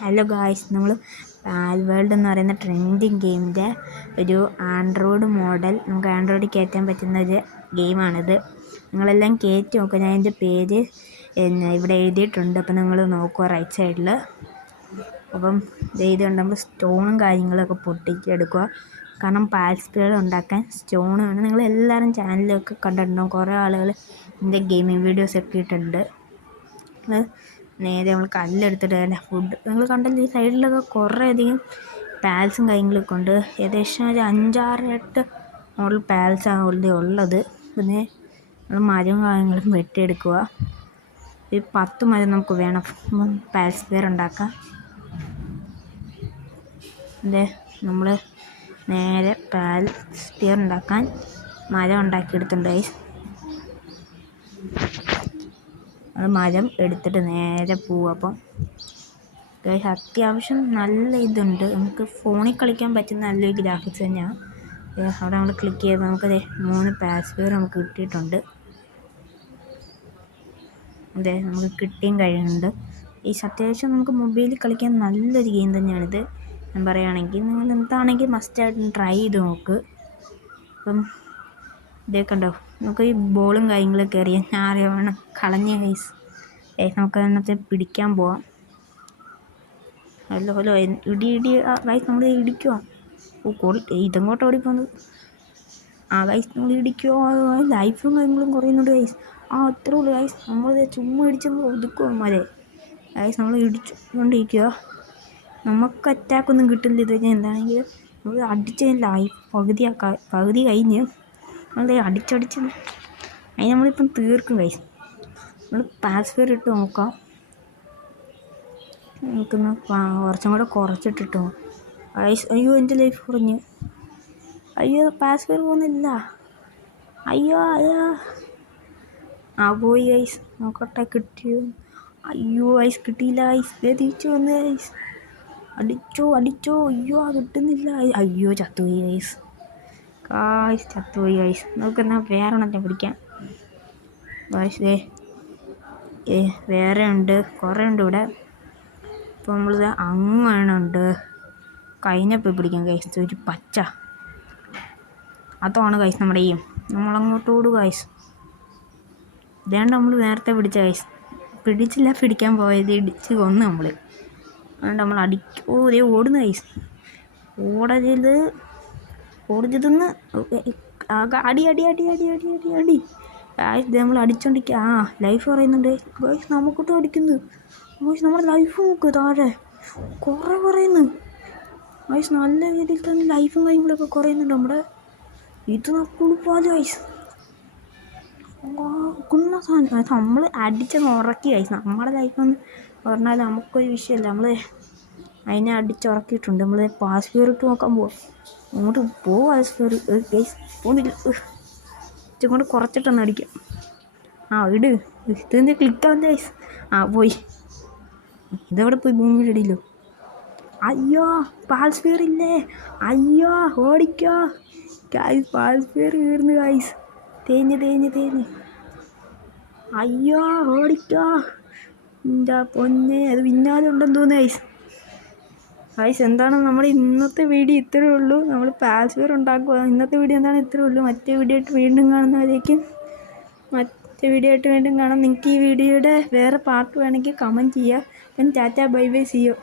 Hello guys നമ്മൾ പാൽ world എന്ന് പറയുന്ന ട്രെൻഡിങ് ഗെയിമിന്റെ ഒരു ആൻഡ്രോയിഡ് മോഡൽ നമുക്ക് ആൻഡ്രോയിഡിൽ കയറ്റാൻ പറ്റുന്ന ഒരു ഗെയിമാണിത് നിങ്ങളെല്ലാം കയറ്റി നോക്കുക ഞാൻ എന്റെ പേര് ഇവിടെ എഴുതിയിട്ടുണ്ട്. അപ്പോൾ നിങ്ങൾ നോക്കുക റൈറ്റ് സൈഡിൽ അപ്പം ഇത് എഴുതിയുണ്ട് നമ്മൾ സ്റ്റോണും കാര്യങ്ങളൊക്കെ പൊട്ടിക്കെടുക്കുക കാരണം പാൽ സ്പീഡ് ഉണ്ടാക്കാൻ സ്റ്റോണാണ് എല്ലാവരും ചാനലിലൊക്കെ കണ്ടിട്ടുണ്ടാവും. കുറേ ആളുകൾ എന്റെ ഗെയിമിംഗ് വീഡിയോസ് ഒക്കെ ഇട്ടിട്ടുണ്ട്. അത് നേരെ നമ്മൾ കല്ലെടുത്തിട്ട് തന്നെ ഫുഡ് നിങ്ങൾ കണ്ടല്ലോ ഈ സൈഡിലൊക്കെ കുറേ അധികം പാൽസും കാര്യങ്ങളൊക്കെ ഉണ്ട്. ഏകദേശം ഒരു അഞ്ചാറ് എട്ട് മോഡൽ പാൽസാണ് ഓൾറെഡി ഉള്ളത്. പിന്നെ നമ്മൾ മരവും കാര്യങ്ങളും വെട്ടിയെടുക്കുക. ഒരു പത്ത് മരം നമുക്ക് വേണം. പാൽസ് സ്പെയർ ഉണ്ടാക്കാം അതെ നമ്മൾ നേരെ പാൽ സ്പിയർ ഉണ്ടാക്കാൻ മരം ഉണ്ടാക്കിയെടുത്തിട്ടുണ്ട് ഗൈസ് അത് മരം എടുത്തിട്ട് നേരെ പോവും. അപ്പം അത്യാവശ്യം നല്ല ഇതുണ്ട്. നമുക്ക് ഫോണിൽ കളിക്കാൻ പറ്റുന്ന നല്ലൊരു ഗ്രാഫിക്സ് തന്നെയാണ് അവിടെ നമ്മൾ ക്ലിക്ക് ചെയ്ത് നമുക്ക് മൂന്ന് പാസ്വേഡ് നമുക്ക് കിട്ടിയിട്ടുണ്ട്. അതെ നമുക്ക് കിട്ടിയും കഴിയുന്നുണ്ട് ഈ അത്യാവശ്യം നമുക്ക് മൊബൈലിൽ കളിക്കാൻ നല്ലൊരു ഗെയിം തന്നെയാണിത്. ഞാൻ പറയുകയാണെങ്കിൽ നിങ്ങൾ എന്താണെങ്കിൽ മസ്റ്റായിട്ട് ട്രൈ ചെയ്ത് നോക്ക്. അപ്പം ഇതേ കണ്ടോ നമുക്ക് ഈ ബോളും കാര്യങ്ങളൊക്കെ അറിയാം. ഞാൻ അറിയണം കളഞ്ഞ കൈസ് നമുക്ക് അതിനകത്ത് പിടിക്കാൻ പോവാം. ഹലോ ഹലോ ഇടി ഇടി. ഗൈസ് നമ്മൾ ഇടിക്കുക ഓ കോൾ ഇതങ്ങോട്ട് ഓടിപ്പോകുന്നത് ആ ഗൈസ് നമ്മൾ ഇടിക്കുമോ ലൈഫും കാര്യങ്ങളും കുറയുന്നുണ്ട് ഗൈസ് ആ അത്രേ ഉള്ളൂ ഗൈസ് നമ്മൾ ചുമ്മാ ഇടിച്ചു ഒതുക്കുക മതി ഗൈസ് നമ്മൾ ഇടിച്ചുകൊണ്ടിരിക്കുക നമുക്ക് അറ്റാക്കൊന്നും കിട്ടില്ല ഇത് കഴിഞ്ഞാൽ എന്താണെങ്കിൽ നമ്മൾ അടിച്ച് ലൈഫ് പകുതി പകുതി കഴിഞ്ഞ് നമ്മൾ അടിച്ചടിച്ച് അതിന് നമ്മളിപ്പം തീർക്കും കൈസ് നമ്മൾ പാസ്വേഡ് ഇട്ട് നോക്കാം. നമുക്കൊന്ന് കുറച്ചും കൂടെ കുറച്ചിട്ടിട്ടോ. ഐസ് അയ്യോ എന്റെ ലൈഫ് കുറഞ്ഞു. അയ്യോ പാസ്വേഡ് പോകുന്നില്ല. അയ്യോ അയ്യോ. ആ പോയി ഐസ് നോക്കട്ടെ കിട്ടിയോ? അയ്യോ ഐസ് കിട്ടിയില്ല ഐസ് തിരിച്ചു വന്നു ഐസ് അടിച്ചോ അടിച്ചോ. അയ്യോ കിട്ടുന്നില്ല. അയ്യോ ചത്തുപോയി ഐസ് കായ്സ് ചത്തുപോയി ഐസ് നമുക്കെന്നാൽ വേറെ എണ്ണത്തെ പിടിക്കാം. ഐസ് ഏ വേറെ ഉണ്ട്. കുറേ ഉണ്ട് ഇവിടെ. ഇപ്പോൾ നമ്മളിത് അങ്ങനുണ്ട് കഴിഞ്ഞപ്പോൾ പിടിക്കാം കൈസ് ഒരു പച്ച. അതാണ് കൈസ് നമ്മുടെ ഈ നമ്മളങ്ങോട്ടോട് കൈസ് ഇതേണ്ട നമ്മൾ നേരത്തെ പിടിച്ച കൈസ് പിടിച്ചില്ല പിടിക്കാൻ പോയത് ഇടിച്ച് കൊന്നു നമ്മൾ അതുകൊണ്ട് നമ്മൾ അടിക്കോ ഇതേ ഓടുന്ന കൈസ് ഓടരുത്. ഓടിച്ചതെന്ന് അടി അടി അടി അടി അടി അടി അടി. ഇത് നമ്മൾ അടിച്ചോണ്ടിരിക്കുക ആ ലൈഫ് പറയുന്നുണ്ട്. ഗൈസ് നമുക്കിട്ട് അടിക്കുന്നു. ഗൈസ് നമ്മുടെ ലൈഫ് നോക്ക് താഴെ. കുറേ പറയുന്നു. ഗൈസ് നല്ല രീതിയിൽ തന്നെ ലൈഫും കാര്യങ്ങളൊക്കെ കുറയുന്നുണ്ട് നമ്മുടെ ഇത് കുളിപ്പാൽ ഗൈസ് കുന്ന സാധനം. നമ്മൾ അടിച്ചങ്ങ് ഉറക്കി ഗൈസ് നമ്മുടെ ലൈഫ് എന്ന് പറഞ്ഞാൽ നമുക്കൊരു വിഷയമല്ല നമ്മൾ അതിനെ അടിച്ചുറക്കിയിട്ടുണ്ട്. നമ്മൾ പാസ്ഫിയറിട്ട് നോക്കാൻ പോവാം. അങ്ങോട്ട് പോ പാസ്വേഡ്. ഗൈസ് പോകുന്നില്ല ഇച്ചിരി കൊണ്ട് കുറച്ചിട്ടൊന്ന് അടിക്കാം. ആ ഇട്. ഇതെന്ത് ക്ലിക്കാവുന്ന ഗൈസ്? ആ പോയി. ഇതെവിടെ പോയി? ഭൂമിയുടെ ഇടയിലോ അയ്യോ പാൽസ്ഫിയർ ഇല്ലേ? അയ്യോ ഓടിക്കോ. ഗൈസ് പാൽസ്ഫിയർ കീർന്ന് ഗൈസ്. തേഞ്ഞ് തേഞ്ഞ് തേഞ്ഞ്. അയ്യോ ഓടിക്കോ. എന്താ പൊന്നെ അത് പിന്നാലെ ഉണ്ടെന്ന് തോന്നുന്നു ഗൈസ്. ഗൈസ് എന്താണ് നമ്മൾ ഇന്നത്തെ വീഡിയോ ഇത്രയേ ഉള്ളൂ. നമ്മൾ പാസ്വേർ ഉണ്ടാക്കുക. ഇന്നത്തെ വീഡിയോ എന്താണ് ഇത്രയേ ഉള്ളൂ. മറ്റേ വീഡിയോ ആയിട്ട് വീണ്ടും കാണുന്നവരേക്കും മറ്റേ വീഡിയോ ആയിട്ട് വീണ്ടും കാണാം. നിങ്ങൾക്ക് ഈ വീഡിയോയുടെ വേറെ പാർട്ട് വേണമെങ്കിൽ കമന്റ് ചെയ്യുക. ഞാൻ ടാറ്റ ബൈ ബൈ സിയോ